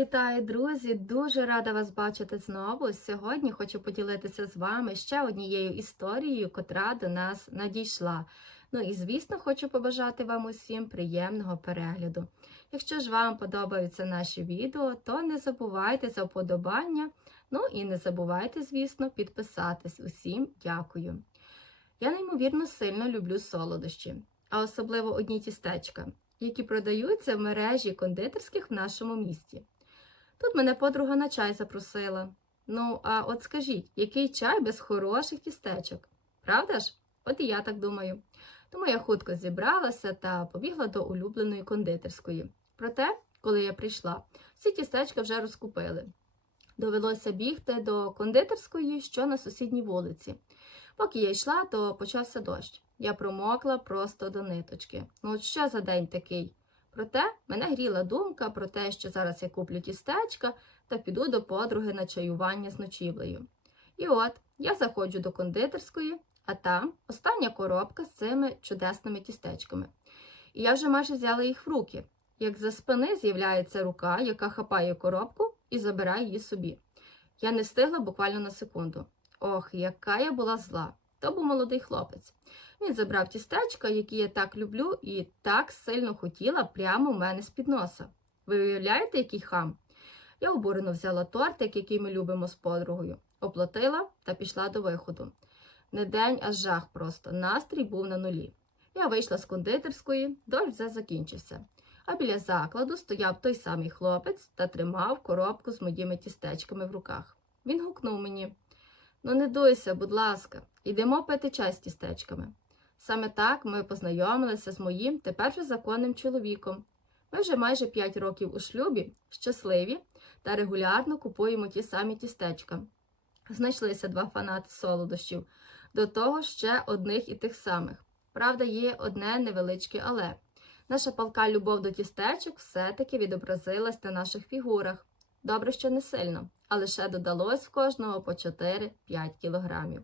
Вітаю, друзі! Дуже рада вас бачити знову. Сьогодні хочу поділитися з вами ще однією історією, котра до нас надійшла. Ну і звісно, хочу побажати вам усім приємного перегляду. Якщо ж вам подобаються наші відео, то не забувайте за вподобання. Ну і не забувайте, звісно, підписатись. Усім дякую. Я неймовірно сильно люблю солодощі, а особливо одні тістечка, які продаються в мережі кондитерських в нашому місті. Тут мене подруга на чай запросила. Ну, а от скажіть, який чай без хороших тістечок? Правда ж? От і я так думаю. Тому я хутко зібралася та побігла до улюбленої кондитерської. Проте, коли я прийшла, всі тістечка вже розкупили. Довелося бігти до кондитерської, що на сусідній вулиці. Поки я йшла, то почався дощ. Я промокла просто до ниточки. Ну, от що за день такий? Проте мене гріла думка про те, що зараз я куплю тістечка та піду до подруги на чаювання з ночівлею. І от я заходжу до кондитерської, а там остання коробка з цими чудесними тістечками. І я вже майже взяла їх в руки, як за спини з'являється рука, яка хапає коробку і забирає її собі. Я не встигла буквально на секунду. Ох, яка я була зла! То був молодий хлопець. Він забрав тістечка, які я так люблю, і так сильно хотіла прямо в мене з-під носа. Ви уявляєте, який хам? Я обурено взяла тортик, який ми любимо з подругою, оплатила та пішла до виходу. Не день, а жах просто. Настрій був на нулі. Я вийшла з кондитерської, дощ вже закінчився. А біля закладу стояв той самий хлопець та тримав коробку з моїми тістечками в руках. Він гукнув мені: Ну, не дуйся, будь ласка, йдемо пити чай з тістечками. Саме так ми познайомилися з моїм тепер вже законним чоловіком. Ми вже майже 5 років у шлюбі, щасливі та регулярно купуємо ті самі тістечка. Знайшлися два фанати солодощів, до того ще одних і тих самих. Правда, є одне невеличке але. Наша палка любов до тістечок все-таки відобразилась на наших фігурах. Добре, що не сильно, а лише додалось в кожного по 4-5 кілограмів.